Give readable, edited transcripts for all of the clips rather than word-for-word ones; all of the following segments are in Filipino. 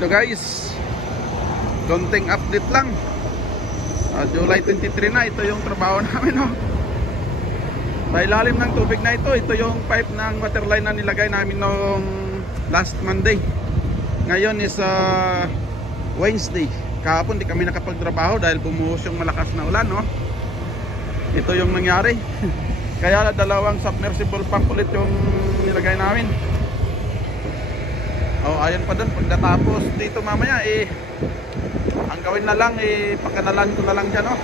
Ito guys, konting update lang. July 23 na, ito yung trabaho namin, oh. Sa ilalim ng tubig na ito, ito yung pipe ng waterline na nilagay namin noong last Monday. Ngayon is Wednesday. Kahapon di kami nakapagtrabaho dahil bumuhos yung malakas na ulan, no? Ito yung nangyari. Kaya dalawang submersible pump ulit yung nilagay namin. Oh, ayon pa doon. Pagkatapos dito mamaya ang gawin na lang pakanalan ko na lang dyan, oh.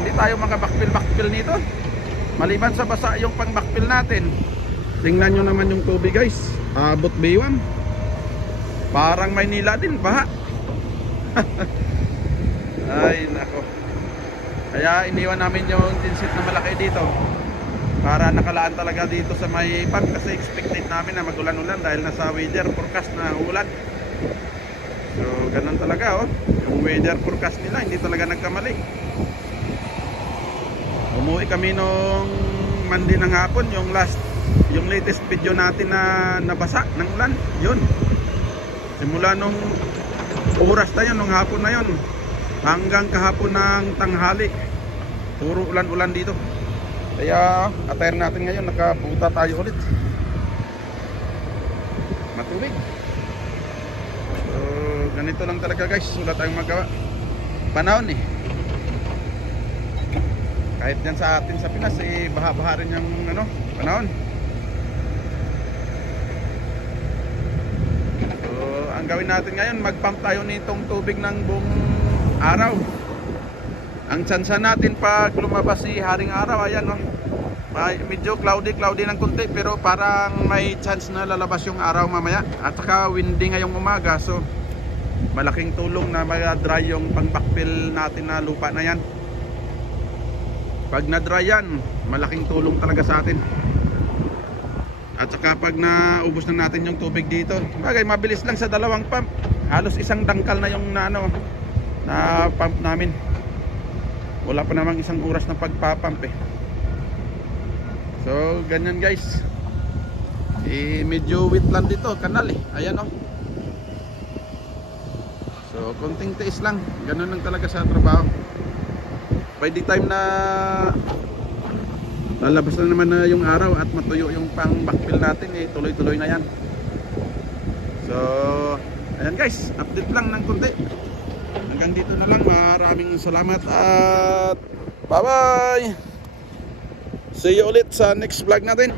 Hindi tayo makabakpil nito. Maliban sa basa yung pangbakpil natin. Tingnan nyo naman yung tubig guys. Abot biwang. Parang Maynila din, baha. Ay nako. Kaya iniwan namin yung tinsit na malaki dito para nakalaan talaga dito sa may pump, kasi expected namin na magulan-ulan dahil nasa weather forecast na ulan. So ganun talaga, oh. Yung weather forecast nila hindi talaga nagkamali. Umuwi kami nung Monday ng hapon, yung latest video natin na nabasa ng ulan. Yun, simula nung oras na yun, nung hapon na yun hanggang kahapon ng tanghali, puro ulan-ulan dito. Kaya attire natin ngayon, nakaputa tayo ulit. Matubig. So ganito lang talaga guys, wala tayong magawa. Panahon kahit dyan sa atin sa Pinas baha-baha rin yung panahon. So ang gawin natin ngayon, mag-pump tayo nitong tubig ng buong araw. Ang tsansa natin pag lumabas si haring araw, ayan, oh. Medyo cloudy ng konti, pero parang may chance na lalabas yung araw mamaya. At saka windy ngayong umaga, so malaking tulong na mag-dry yung pangbakpil natin na lupa na yan. Pag na-dry yan, malaking tulong talaga sa atin. At saka pag naubos na natin yung tubig dito, bagay mabilis lang sa dalawang pump. Halos isang dangkal na yung na pump namin. Wala pa namang isang oras na pagpapump So ganyan guys. Medyo wetland dito, kanal ayan, oh. So konting tiis lang, ganun lang talaga sa trabaho. By the time na lalabas na naman na yung araw at matuyo yung pang backfill natin, tuloy-tuloy na yan. So ayan guys, update lang ng konti. Hanggang dito na lang. Maraming salamat at bye bye. See you ulit sa next vlog natin.